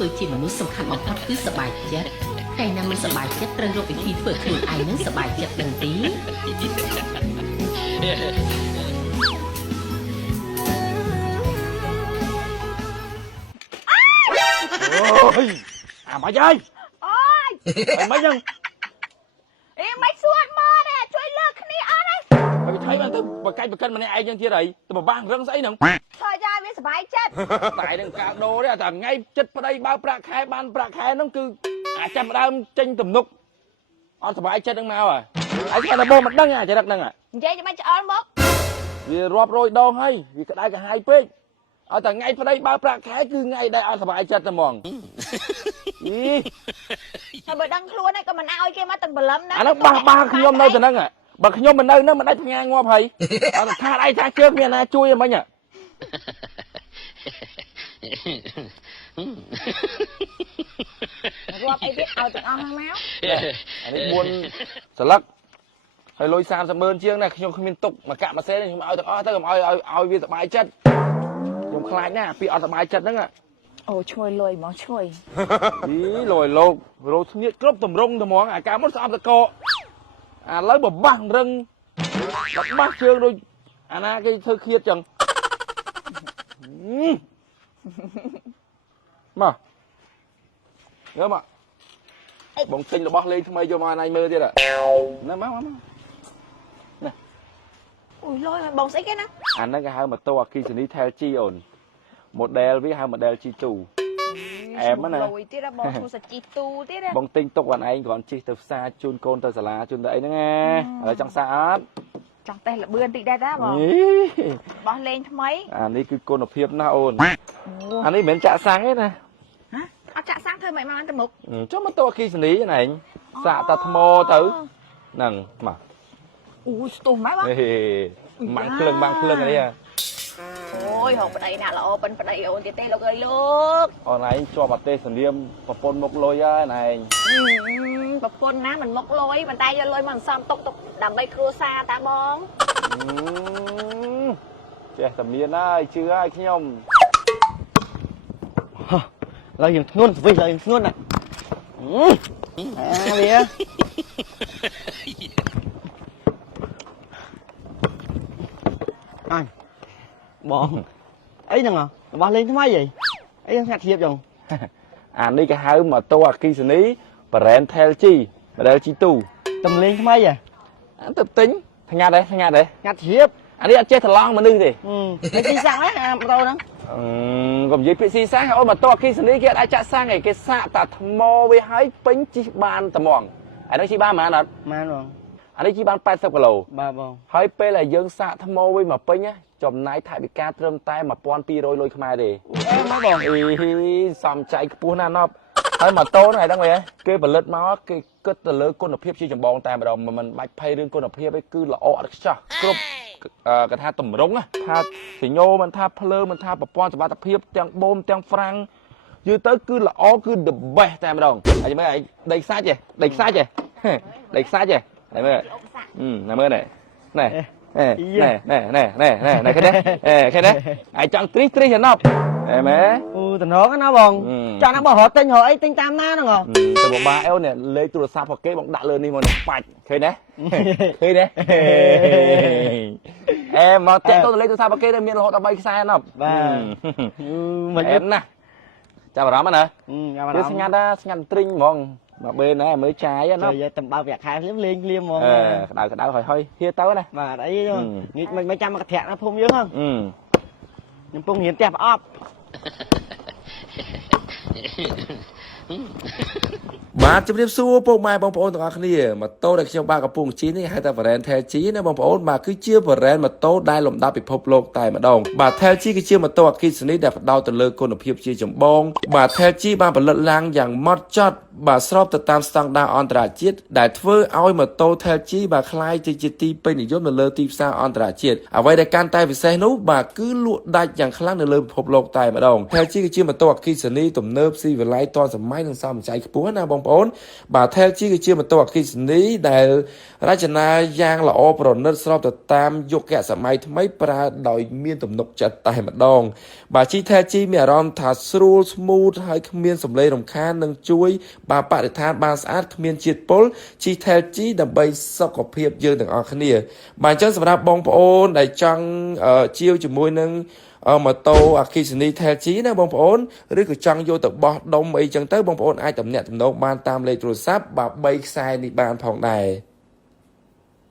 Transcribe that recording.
គឺជាមនុស្សសំខាន់បំផុតគឺសប្បាយចិត្តថ្ងៃណាមិនសប្បាយចិត្តត្រូវរកវិធីធ្វើខ្លួនឯងនឹងសប្បាយចិត្តដឹងទីអូយអាម៉េចហើយអូយអីម៉េចហ្នឹងអីមិនសួតមកទេជួយលើកគ្នាអត់ទេបើថៃបានទៅបកាច់បកិនម្នាក់ឯងយ៉ាងទៀតអីទៅបបាំងរឹងស្អីហ្នឹងthôi raវាសบายចិត្តតែនឹងកាដូទេតែថ្ងៃចិត្តប្តីបើប្រាក់ខែបានប្រាក់ខែហ្នឹងគឺអាចចាប់ដើមចេញទំនុកអត់សុបាយចិត្តហ្នឹងមកហើយគាត់តែបងមិនដឹងអាចរិតហ្នឹងនិយាយមិនឆ្អល់មកវារាប់រយដងហើយវាក្តៅកាហាយពេកឲ្យតែថ្ងៃប្តីបើប្រាក់ខែគឺថ្ងៃដែលអត់សុបាយចិត្តតែហ្មងហើយបើដឹងខ្លួនឯងក៏មិនឲ្យគេមកទាំងបលឹមណាអាហ្នឹងបះខ្ញុំនៅទៅហ្នឹងបើខ្ញុំមិននៅហ្នឹងមិនដាច់ផ្ងាងាប់ហើយអត់ថាដៃថាជើងមានណាជួយអីមិញរាប់អីទៀតឲ្យទាំងអស់ហ្នឹងមកអានេះ4សន្លឹកហើយលុយ30,000ជាងណាខ្ញុំគ្មានទុកមកកាក់ម៉ាសេខ្ញុំឲ្យទាំងអស់ទៅកុំឲ្យវាសុបាយចិត្តខ្ញុំខ្លាចណាស់ពីអត់សុបាយចិត្តហ្នឹងអូឈ្ងុយលុយហ្មងឈ្ងុយលុយលោករោស្នៀតគ្រប់តម្រងត្មងអាកាមុនស្អប់តកឥឡូវបបាស់រឹងបបាស់ជើងដូចអាណាគេធ្វើឃាតចឹងមកយកមកបងទិញរបស់លេងថ្មីយកមកណៃមើលទៀតណាមកណាអូយលុយបងស្អីគេណាអាហ្នឹងគេហៅម៉ូតូអគ្គិសនី Tel-G អូន model វាហៅ model G2 អែមណាលុយទៀតបងឈូសាជីទូទៀតបងទិញទុកបានឯងគ្រាន់ជិះទៅផ្សារជូនកូនទៅសាលាជូនទៅអីហ្នឹងណាឥឡូវចង់សាអត់ចង់តេះលបឿនតិចដែរតាបងបោះលេងថ្មីអានេះគឺគុណភាពណាស់អូនអានេះមិនមែនចាក់សាំងទេណាហ៎អត់ចាក់សាំងធ្វើមិនបានទៅមុខចុះម៉ូតូអគ្គិសនីណែងសាក់តាថ្មទៅហ្នឹងមកអូស្ទុះម៉ែបងម៉ាំងភ្លឹងនេះអូយហៅប្តីណាល្អប៉ិនប្តីអូនទៀតទេលោកអើយលោកអូនឯងជាប់អទេសនាមប្រពន្ធមុខលុយហើយណែងប្រពន្ធណាមិនមុខលុយប៉ុន្តែយកលុយមកសំទុកដើម្បីគ្រួសារតាបងចេះតែមានហើយជឿហើយខ្ញុំឡើយយើងធ្ងន់ស្វិសឡើយយើងធ្ងន់វាអញបងអីហ្នឹងរបស់លេងថ្មីអីហ្នឹងស្ងាត់ធៀបចឹងអានេះគេហៅម៉ូតូអគ្គិសនី brand Tel-G model G2 តំលេងថ្មីទៅទិញថ្ងាត់ទេស្ងាត់ធៀបអានេះអត់ចេះត្រឡងមនុស្សទេមិនទីសាំងម៉ូតូហ្នឹងកុំនិយាយពាក្យស៊ីសាំងអូម៉ូតូអគ្គិសនីគេអាចចាក់សាំងឯងគេសាក់តាថ្មវាឲ្យពេញជិះបានត្មងអានេះជិះបានប៉ុន្មានអត់បានបងអានេះជិះបាន80គីឡូបាទបងហើយពេលដែលយើងសាក់ថ្មវិញមកពេញចំណាយថវិកាត្រឹមតែ1200លុយខ្មែរទេអេមកបងសំចៃខ្ពស់ណាស់ណប់ហើយម៉ូតូហ្នឹងឯងហ្នឹងគេផលិតមកគេគិតទៅលើគុណភាពជាចម្បងតែម្ដងមិនបាច់ភ័យរឿងគុណភាពឯងគឺល្អឥតខ្ចោះគ្រប់គេថាតម្រង់ថាសញ្ញោមិនថាភ្លើមិនថាប្រព័ន្ធសុវត្ថិភាពទាំងបូមទាំងហ្វ្រាំងយូរទៅគឺល្អគឺ the best តែម្ដងហើយមើលឯងដីខ្សាច់ដីខ្សាច់ហើយមើលណាមើលណែឃើញទេអាចចង់ទ្រីសចំណប់អេមែអូតំណងណាបងចង់ណាបងរត់ទិញរកអីទិញតាមណាហ្នឹងទៅបបាអេវនេះលេខទូរស័ព្ទរបស់គេបងដាក់លើនេះមកបាច់ឃើញទេអេមកតាក់ទៅលេខទូរស័ព្ទរបស់គេទៅមានរហូតដល់3ខ្សែណប់បាទមិនអេណាចាប់អារម្មណ៍ណាវាស្ងាត់ទ្រីងហ្មងមកបេណែមើលចាយណាទៅតំបើវាក់ខែភ្លាមលេងហ្មងក្តៅហើយហៀទៅណាបាទអីងាកមិនចាំមកកធាក់ណាភូមិយើងហ្នឹងខ្ញុំពងរៀនផ្ទះប្រអប់បាទជម្រាបសួរពុកម៉ែបងប្អូនទាំងអស់គ្នាម៉ូតូដែលខ្ញុំបាទកំពុងជិះនេះហៅថា brand Tel-G ណាបងប្អូនបាទគឺជា brand ម៉ូតូដែលលំដាប់ពិភពលោកតែម្ដងបាទ Tel-G គឺជាម៉ូតូអគ្គិសនីដែលផ្ដោតទៅលើគុណភាពជាចម្បងបាទ Tel-G បានផលិតឡើងយ៉ាងម៉ត់ចត់ បាទស្របទៅតាមស្តង់ដារអន្តរជាតិដែលធ្វើឲ្យម៉ូតូ Telgi បាទคล้ายទៅជាទីពេញនិយមនៅលើទីផ្សារអន្តរជាតិអ្វីដែលកាន់តែពិសេសនោះបាទគឺលក់ដាច់យ៉ាងខ្លាំងនៅលើពិភពលោកតែម្ដង Telgi គឺជាម៉ូតូអគ្គិសនីទំនើបស៊ីវិល័យទាន់សម័យនិងសមចៃខ្ពស់ណាបងប្អូនបាទ Telgi គឺជាម៉ូតូអគ្គិសនីដែលរចនាយ៉ាងល្អប្រណិតស្របទៅតាមយុគសម័យថ្មីប្រើដោយមានទំនុកចិត្តតែម្ដងបាទ Telgi មានអារម្មណ៍ថាស្រួល smooth ហើយគ្មានសម្លេងរំខាននិងជួយបាទបរិស្ថានបានស្អាតគ្មានជាតិពុល Telgi ដើម្បីសុខភាពយើងទាំងអស់គ្នាបាទអញ្ចឹងសម្រាប់បងប្អូនដែលចង់ជាវជាមួយនឹងម៉ូតូអគ្គិសនី Telgi ណាបងប្អូនឬក៏ចង់យកទៅបោះដុំអីចឹងទៅបងប្អូនអាចតំណាក់តំណងបានតាមលេខទូរស័ព្ទបាទ3ខ្សែនេះបានផងដែរ